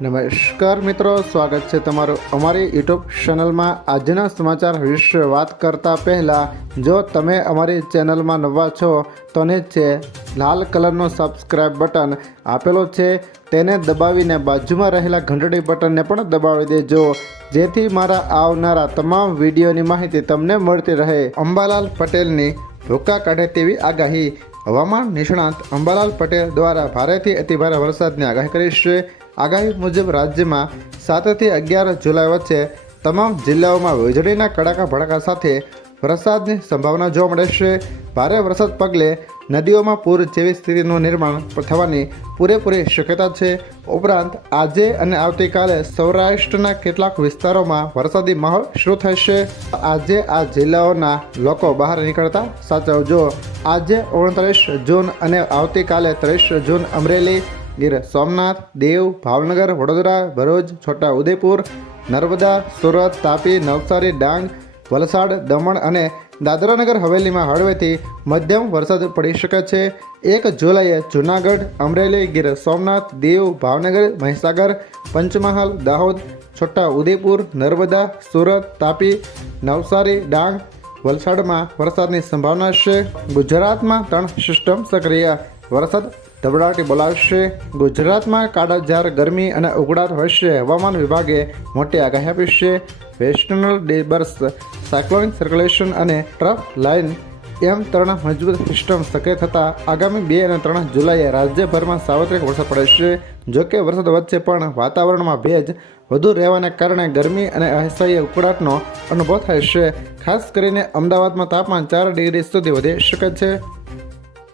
નમસ્કાર મિત્રો, સ્વાગત છે તમારું અમારી યુટ્યુબ ચેનલમાં। આજના સમાચાર વિશે વાત કરતા પહેલાં જો તમે અમારી ચેનલમાં નવા છો તો નીચે લાલ કલરનું સબસ્ક્રાઇબ બટન આપેલો છે, તેને દબાવીને બાજુમાં રહેલા ઘંટડી બટનને પણ દબાવી દેજો, જેથી મારા આવનારા તમામ વિડીયોની માહિતી તમને મળતી રહે। અંબાલાલ પટેલની ભૂકા કાઢે તેવી આગાહી। હવામાન નિષ્ણાત અંબાલાલ પટેલ દ્વારા ભારેથી અતિભારે વરસાદની આગાહી કરી છે। આગાહી મુજબ રાજ્યમાં 7 થી 11 જુલાઈ વચ્ચે તમામ જિલ્લાઓમાં વીજળીના કડાકા ભડાકા સાથે વરસાદની સંભાવના જોવા મળે છે। ભારે વરસાદ પગલે નદીઓમાં પૂર જેવી સ્થિતિનું નિર્માણ થવાની પૂરેપૂરી શક્યતા છે। ઉપરાંત આજે અને આવતીકાલે સૌરાષ્ટ્રના કેટલાક વિસ્તારોમાં વરસાદી માહોલ શરૂ થશે। આજે આ જિલ્લાઓના લોકો બહાર નીકળતા સાચવજો। આજે 29 જૂન અને આવતીકાલે 30 જૂન અમરેલી, ગીર સોમનાથ, દીવ, ભાવનગર, વડોદરા, ભરૂચ, છોટા ઉદેપુર, નર્મદા, સુરત, તાપી, નવસારી, ડાંગ, વલસાડ, દમણ અને દાદરાનગર હવેલીમાં હળવેથી મધ્યમ વરસાદ પડી શકે છે। 1 જુલાઈએ જૂનાગઢ, અમરેલી, ગીર સોમનાથ, દીવ, ભાવનગર, મહીસાગર, પંચમહાલ, દાહોદ, છોટા ઉદેપુર, નર્મદા, સુરત, તાપી, નવસારી, ડાંગ, વલસાડમાં વરસાદની સંભાવના છે। ગુજરાતમાં 3 સિસ્ટમ સક્રિય, વરસાદ ધબડાટી બોલાવશે। ગુજરાતમાં કાળઝાળ ગરમી અને ઉકળાટ વચ્ચે હવામાન વિભાગે મોટી આગાહી આપી છે। વેસ્ટર્ન ડિસ્ટર્બન્સ, સાયક્લોનિક સર્ક્યુલેશન અને ટ્રફ લાઇન એમ 3 મજબૂત સિસ્ટમ સક્રિય થતાં આગામી 2 અને 3 જુલાઈએ રાજ્યભરમાં સાર્વત્રિક વરસાદ પડશે। જોકે વરસાદ વચ્ચે પણ વાતાવરણમાં ભેજ વધુ રહેવાને કારણે ગરમી અને અસહ્ય ઉકળાટનો અનુભવ થાય છે। ખાસ કરીને અમદાવાદમાં તાપમાન 4 ડિગ્રી સુધી વધી શકે છે।